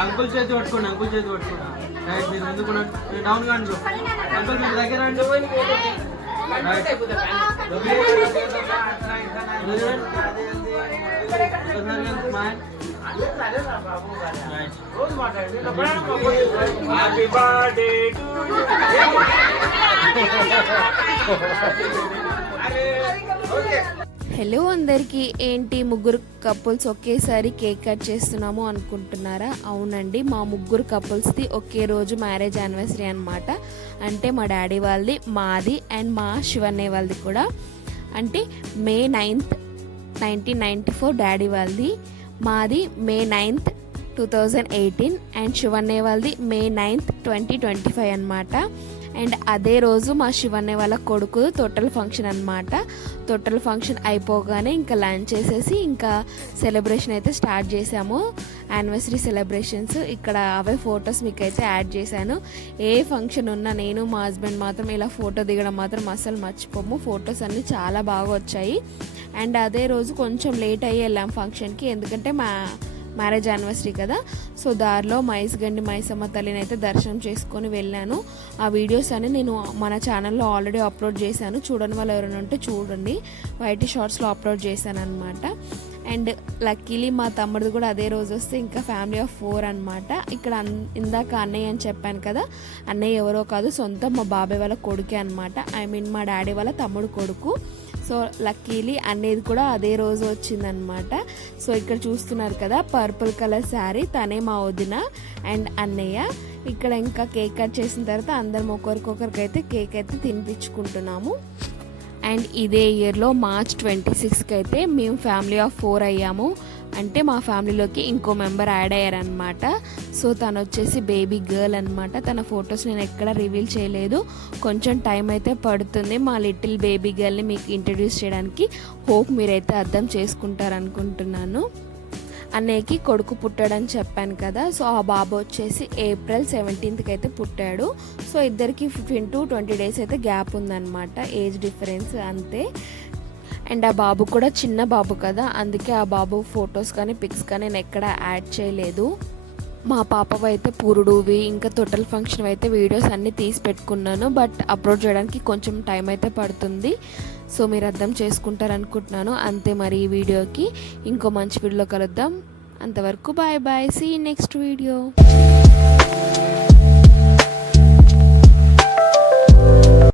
Uncle చేతి పట్టుకోండి, uncle చేతి పట్టుకోండి. మీరు ముందుకు డౌన్ కాండి అంకుల్, మీ దగ్గర హలో అందరికీ, ఏంటి ముగ్గురు కపుల్స్ ఒకేసారి కేక్ కట్ చేస్తున్నాము అనుకుంటున్నారా? అవునండి, మా ముగ్గురు కపుల్స్ది ఒకే రోజు మ్యారేజ్ యానివర్సరీ అనమాట. అంటే మా డాడీ వాళ్ళది, మాది అండ్ మా శివన్నయ్య వాళ్ళది కూడా. అంటే May 9th, 1994 డాడీ వాళ్ళది, మాది May 9th, 2018 అండ్ శివన్నయ్య వాళ్ళది May 9th, 2025 అనమాట. అండ్ అదే రోజు మా శివన్నయ్య వాళ్ళ కొడుకు తొట్టెల ఫంక్షన్ అనమాట. తొట్టెల ఫంక్షన్ అయిపోగానే ఇంకా లంచ్ చేసేసి ఇంకా సెలబ్రేషన్ అయితే స్టార్ట్ చేసాము, యానివర్సరీ సెలబ్రేషన్స్. ఇక్కడ అవే ఫొటోస్ మీకు అయితే యాడ్ చేశాను. ఏ ఫంక్షన్ ఉన్నా నేను మా హస్బెండ్ మాత్రం ఇలా ఫోటో దిగడం మాత్రం అస్సలు మర్చిపోము. ఫొటోస్ అన్నీ చాలా బాగా వచ్చాయి. అండ్ అదే రోజు కొంచెం లేట్ అయ్యి వెళ్ళాం ఫంక్షన్కి, ఎందుకంటే మ్యారేజ్ యానివర్సరీ కదా. సో దారిలో మైస్గండి మైసమ్మ తల్లిని అయితే దర్శనం చేసుకొని వెళ్ళాను. ఆ వీడియోస్ అన్ని నేను మన ఛానల్లో ఆల్రెడీ అప్లోడ్ చేశాను, చూడని వాళ్ళు ఎవరైనా ఉంటే చూడండి. వైటీ షార్ట్స్లో అప్లోడ్ చేశాను అనమాట. అండ్ లక్కీలీ మా తమ్ముడిది కూడా అదే రోజు వస్తే ఇంకా ఫ్యామిలీ ఆఫ్ 4 అనమాట. ఇక్కడ ఇందాక అన్నయ్య అని చెప్పాను కదా, అన్నయ్య ఎవరో కాదు, సొంత మా బాబాయ్ వాళ్ళ కొడుకే అనమాట. ఐ మీన్ మా డాడీ వాళ్ళ తమ్ముడు కొడుకు. సో లక్కీలీ అన్నయ్యది కూడా అదే రోజు వచ్చిందనమాట. సో ఇక్కడ చూస్తున్నారు కదా, పర్పుల్ కలర్ శారీ, తనే మా వదిన అండ్ అన్నయ్య. ఇక్కడ ఇంకా కేక్ కట్ చేసిన తర్వాత అందరం ఒకరికొకరికైతే కేక్ అయితే తినిపించుకుంటున్నాము. అండ్ ఇదే ఇయర్లో March 26కి అయితే మేము ఫ్యామిలీ ఆఫ్ 4 అయ్యాము. అంటే మా ఫ్యామిలీలోకి ఇంకో మెంబర్ యాడ్ అయ్యారనమాట. సో తను వచ్చేసి బేబీ గర్ల్ అనమాట. తన ఫొటోస్ నేను ఎక్కడ రివీల్ చేయలేదు, కొంచెం టైం అయితే పడుతుంది మా లిటిల్ బేబీ గర్ల్ని మీకు ఇంట్రడ్యూస్ చేయడానికి. హోప్ మీరైతే అర్థం చేసుకుంటారనుకుంటున్నాను. అన్నయ్యకి కొడుకు పుట్టాడని చెప్పాను కదా, సో ఆ బాబు వచ్చేసి April 17th అయితే పుట్టాడు. సో ఇద్దరికి 15 to 20 days అయితే గ్యాప్ ఉందన్నమాట, ఏజ్ డిఫరెన్స్ అంతే. అండ్ ఆ బాబు కూడా చిన్న బాబు కదా, అందుకే ఆ బాబు ఫొటోస్ కానీ పిక్స్ కానీ నేను ఎక్కడ యాడ్ చేయలేదు. మా పాపవి అయితే పూరుడువి ఇంకా తొట్టెల ఫంక్షన్ అయితే వీడియోస్ అన్నీ తీసి పెట్టుకున్నాను, బట్ అప్లోడ్ చేయడానికి కొంచెం టైం అయితే పడుతుంది. సో మీరు అర్థం చేసుకుంటారనుకుంటున్నాను. అంతే మరి ఈ వీడియోకి. ఇంకో మంచి వీడియోలో కలుద్దాం. అంతవరకు bye bye, see next video.